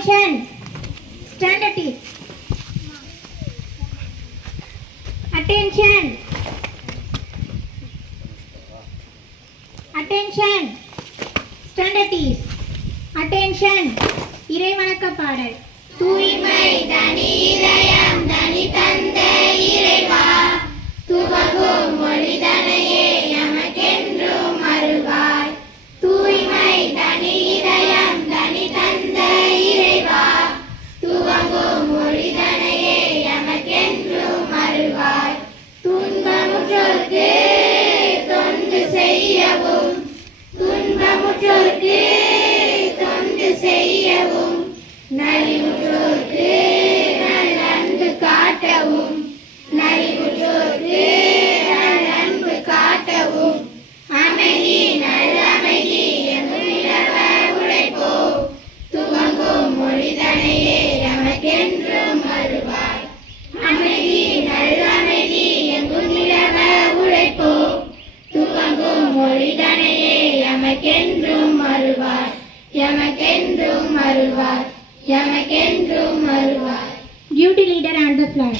Attention. Stand at ease. Attention. Attention. Stand at ease. Attention. இறை வணக்க பாடல். தூய்மை தனி இதயம் தனி தந்த இறைவா, துவங்கும் மொழிதனையே எமக்கென்றும் அருள்வாய். தூய்மை தனி இதயம் தனி தந்த இறைவா, துவங்கும் மொழிதனையே எமக்கென்றும் அருள்வாய். துன்பமுற்றோர்க்கு தொண்டு செய்யவும், துன்பமுற்றோர்க்கு தொண்டு செய்யவும், நலிவுற்றோர்க்கு நல்லன்பு காட்டவும், நலிவுற்றோர்க்கு நல்லன்பு காட்டவும், அமைதி நல்லமைதி எங்கும் நிலவ உழைப்போம். துவங்கும் மொழிதனையே எமக்கென்றும் அருள்வாய். அமைதி நல்லமைதி எங்கும் நிலவ உழைப்போம். துவங்கும் மொழிதனையே எமக்கென்றும் அருள்வாய். எமக்கென்றும் அருள்வாய். எமக்கென்றும் அருள்வாய். Duty leader and the flag.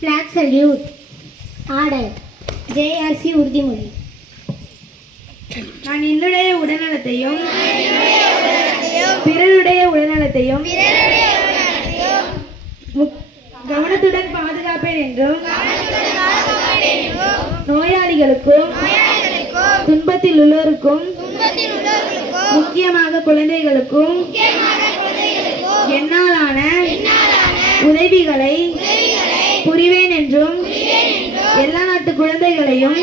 Flag salute. Order. JRC உறுதிமொழி. நான் என்னுடைய உடல்நலத்தையும் பிறருடைய உடல்நலத்தையும் கவனத்துடன் பாதுகாப்பேன் என்றும், நோயாளிகளுக்கும் துன்பத்தில் உள்ளோருக்கும் முக்கியமாக குழந்தைகளுக்கும் என்னாலான உதவிகளை புரிவேன் என்றும், எல்லா நாட்டு குழந்தைகளையும்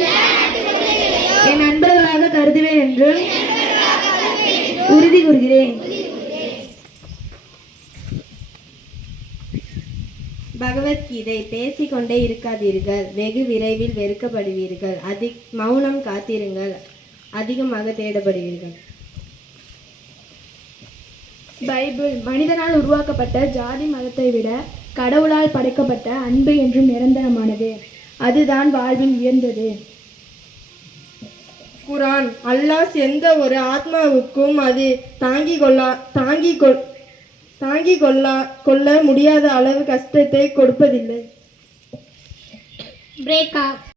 என் நண்பர்களாக கருதுவேன் என்றும் உறுதி கூறுகிறேன். பகவத்கீதை. பேசிக்கொண்டே இருக்காதீர்கள், வெகு விரைவில் வெறுக்கப்படுவீர்கள். மௌனம் காத்திருங்கள், அதிகமாக தேடப்படுவீர்கள். பைபிள். மனிதனால் உருவாக்கப்பட்ட ஜாதி மதத்தை விட கடவுளால் படைக்கப்பட்ட அன்பு என்றும் நிரந்தரமானது. அதுதான் வாழ்வில் உயர்ந்தது. குரான். அல்லாஹ் எந்த ஒரு ஆத்மாவுக்கும் அது தாங்கிக் கொள்ள முடியாத அளவு கஷ்டத்தை கொடுப்பதில்லை. Break up.